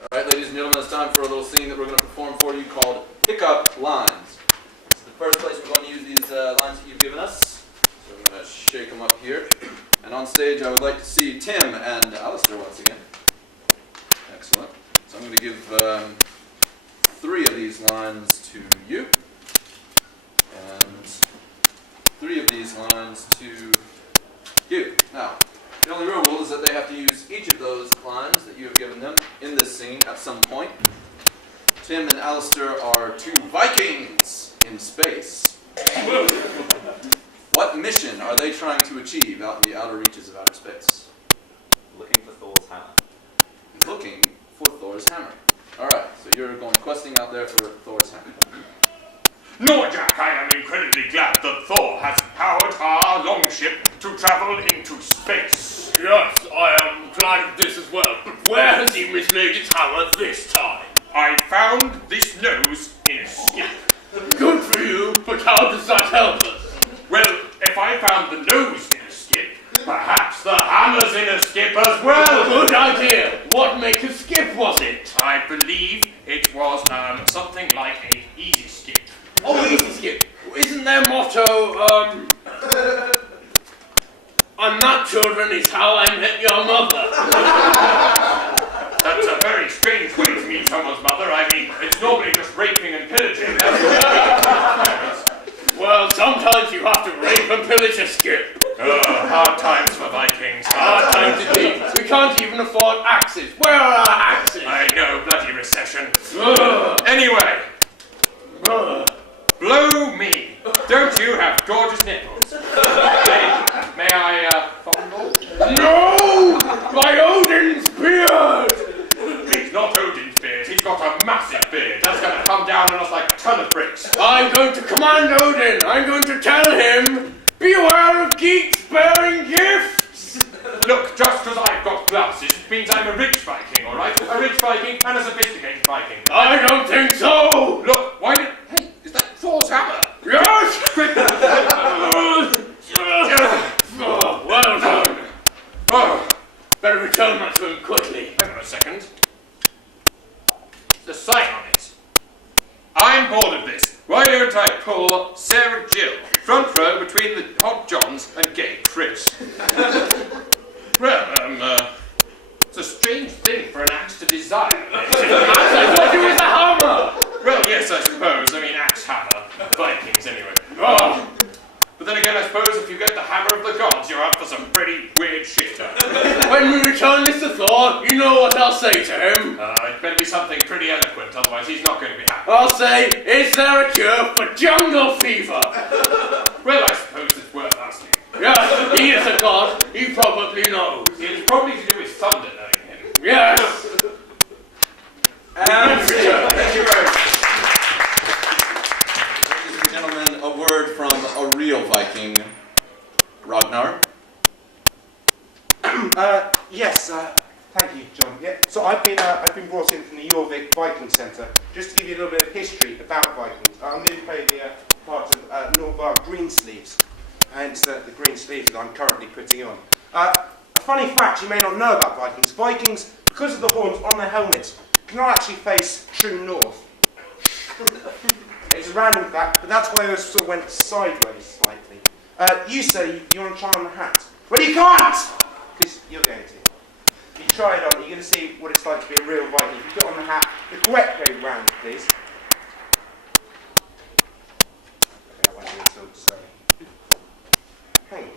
Alright, ladies and gentlemen, it's time for a little scene that we're going to perform for you called Pickup Lines. This is the first place we're going to use these lines that you've given us. So we're going to shake them up here. And on stage, I would like to see Tim and Alistair once again. Excellent. So I'm going to give 3 of these lines to you. And 3 of these lines to you. Now, the only rule is that they have to use each of those lines that you have given them in this scene at some point. Tim and Alistair are 2 Vikings in space. What mission are they trying to achieve out in the outer reaches of outer space? Looking for Thor's hammer. Looking for Thor's hammer. Alright, so you're going questing out there for Thor's hammer. No, Jack, I am incredibly glad that Thor has empowered our longship to travel into space. Yes, I am glad of this as well, but where has he mislaid his hammer this time? I found this nose in a skip. Good for you, but how does that help us? Well, if I found the nose in a skip, perhaps the hammer's in a skip as well. Good idea. What make a skip was it? I believe it was something like a easy skip. Oh, easy skip. Isn't their motto, I'm not children, is how I met your mother. That's a very strange way to meet someone's mother. I mean, it's normally just raping and pillaging. Well, sometimes you have to rape and pillage a skip. Hard times for Vikings. Hard times indeed. We can't even afford axes. Where are our axes? I know, bloody recession. Anyway. Blow me! Don't you have gorgeous nipples? May I, fondle? No! My Odin's beard! It's not Odin's beard. He's got a massive beard. That's going to come down on us like a ton of bricks. I'm going to command Odin. I'm going to tell him, beware of geeks bearing gifts! Look, just because I've got glasses means I'm a rich Viking, alright? A rich Viking and a sophisticated Viking. I don't think so! Look, why did... Hey, is that Thor's hammer? Yes! Oh, well done. Oh, Better return that to him quickly. hang on a second. The sign on it. I'm bored of this. Why don't I pull Sarah Jill, front row between the hot Johns and gay Chris? Well, it's a strange thing for an axe to desire. I thought you was a hammer! Well, yes, I suppose. I mean, axe hammer. Vikings, anyway. Oh. But then again, I suppose if you get the hammer of the gods, you're up for some pretty weird shit. When we return this to Thor, you know what I'll say to him. It better be something pretty eloquent, otherwise he's not going to be happy. I'll say, is there a cure for jungle fever? Well, I suppose it's worth asking. Yes, he is a god. He probably knows. It's probably to do with thunder knowing him. Yes. And thank you very much. Ladies and gentlemen, a word from a real Viking, Ragnar. Yes, thank you, John. Yeah, so I've been brought in from the Viking Centre just to give you a little bit of history about Vikings. I'm going to play the part of Norvar Greensleeves, hence the green sleeves that I'm currently putting on. A funny fact you may not know about Vikings: Vikings, because of the horns on their helmets, cannot actually face true north. It's a random fact, but that's why they sort of went sideways slightly. You say you want to try on the hat. Well, you can't! Because you're going to. If you try it on, you're going to see what it's like to be a real Viking. If you put on the hat the correct way round, please. Okay, I won't do it until, sorry. Hang on.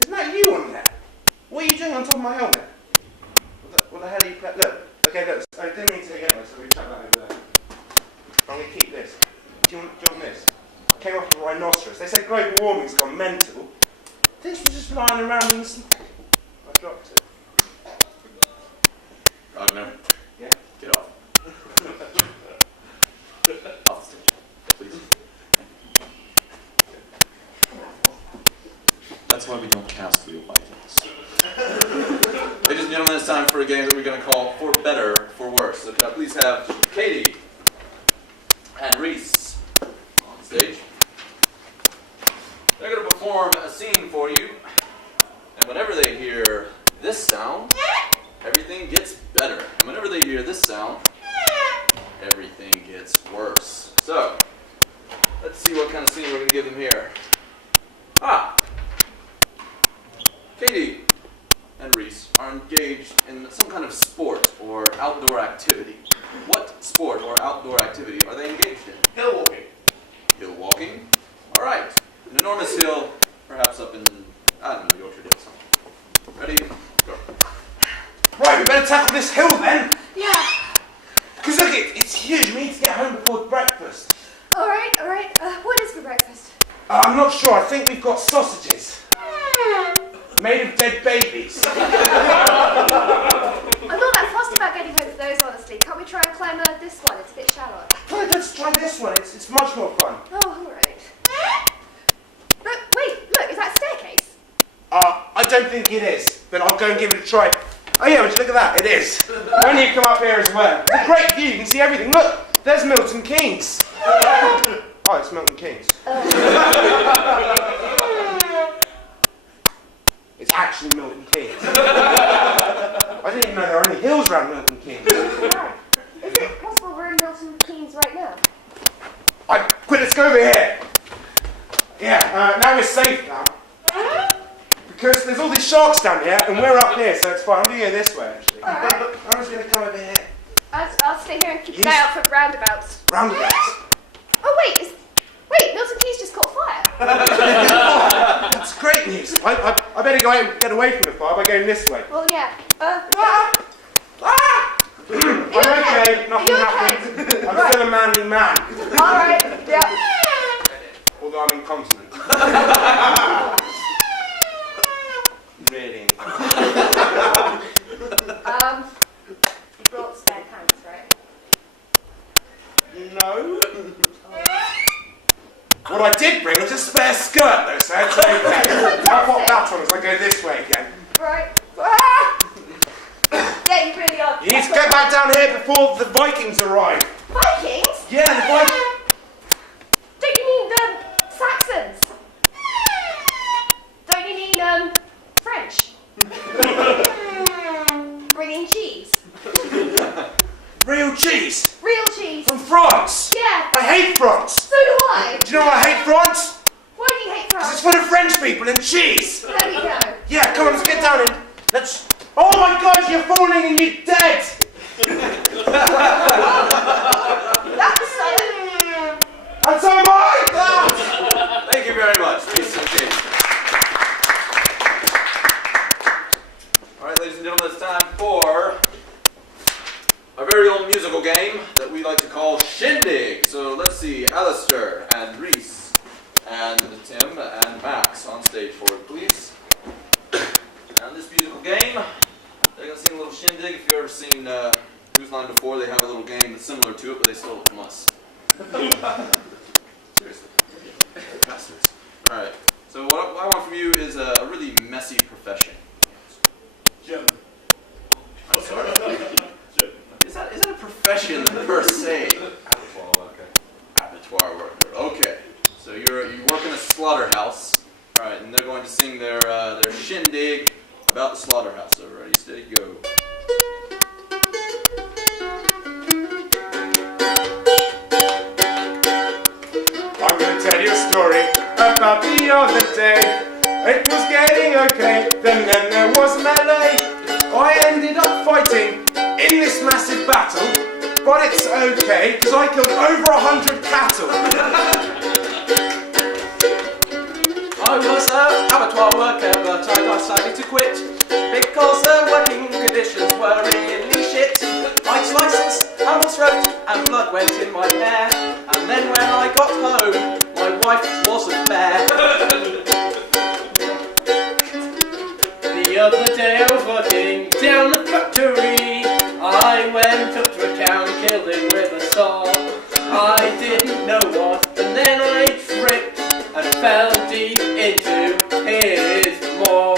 Isn't that you on there? What are you doing on top of my helmet? What the hell are you playing? Look, okay, look, I didn't mean to take it, so we chuck that over there. I'm going to keep this. Do you want this? I came off the rhinoceros. They said global warming's gone mental. This was just lying around in the snow. I dropped it. Ragnar, Yeah? get off. Off the stage, please. That's why we don't cast real Vikings. Ladies and gentlemen, it's time for a game that we're going to call For Better, For Worse. So can I please have Katie and Reese on stage. They're going to perform a scene for you, and whenever they hear this sound, everything gets better. And whenever they hear this sound, everything gets worse. So, let's see what kind of scene we're going to give them here. Katie and Reese are engaged in some kind of sport or outdoor activity. What sport or outdoor activity are they engaged in? Hill walking. Hill walking. All right. An enormous hill, perhaps up in, I don't know, Yorkshire Dale something. Ready? Go. Right, we better tackle this hill then. Yeah. Because look, it's huge. We need to get home before breakfast. All right. What is for breakfast? I'm not sure. I think we've got sausages. Made of dead babies. I'm not that fussed about getting home with those, honestly. Can't we try and climb this one? It's a bit shallow. Well, let's try this one. It's much more fun. Oh, all right. Look, is that a staircase? I don't think it is, but I'll go and give it a try. Oh yeah, would you look at that? It is. When you come up here as well. It's a great view. You can see everything. Look, there's Milton Keynes. Oh, it's Milton Keynes. It's actually Milton Keynes. I didn't even know there were any hills around Milton Keynes. Right. Is it possible we're in Milton Keynes right now? Quick, let's go over here. Yeah, now we're safe now. Because there's all these sharks down here, and we're up here, so it's fine. I'm going to go this way, actually. All right. I'm just going to come over here. I'll stay here and keep an eye out for roundabouts. Roundabouts. Oh, wait, Milton Keynes just caught fire. That's great news. I better go out and get away from the fire by going this way. Well, yeah. I'm okay, nothing happened. I'm still a manly man. All right, yeah. Although I'm incontinent. Really? You brought spare pants, right? No. What I did bring was a spare skirt, though, so it's okay. I'll pop that on as I go this way again. Right. Yeah, you really are. You need to get back down here before the Vikings arrive. Vikings? Yeah, the Vikings. Don't you mean the Saxons? Don't you mean French? Bringing cheese. Real cheese. Real cheese. From France. Yeah. I hate France. So do I. Do you know why I hate France? Why do you hate Because it's France? full of French people and cheese. There we go. Yeah, come on, let's get down and let's... Oh my God, you're falling and you're dead. That's And so am I. Thank you very much, Reese and Katie. All right, ladies and gentlemen, it's time for our very own musical game that we like to call Shindig. So let's see, Alistair and Reese and Tim and Max on stage forward, please. And this musical game, they're going to sing a little Shindig. If you've ever seen Who's Line Before, they have a little game that's similar to it, but they stole it from us. Seriously. Bastards. Alright, so what I want from you is a really messy profession. German. I'm sorry. Is that a profession per se? Abatoir worker. Abatoir worker. Okay. So you work in a slaughterhouse. Alright, and they're going to sing their Shindig about the slaughterhouse. So ready, steady, go. I'm going to tell you a story about the other day. It was getting okay, then there was melee. I ended up fighting in this massive battle, but it's okay, because I killed over 100 cattle. I was an abattoir worker, but I decided to quit because the working conditions were really shit. I'd slices, animal's throat, and blood went in my hair. And then when I got home, my wife wasn't there. The other day I was working down the factory. I went up to a cow and killed him with a saw. I didn't know what, and then I tripped and fell deep into his maw.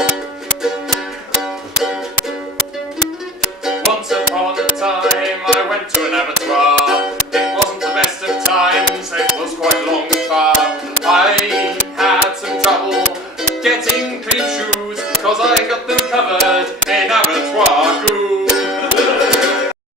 Once upon a time, I went to an abattoir. It wasn't the best of times, it was quite long and far. I had some trouble getting clean shoes, cause I got them covered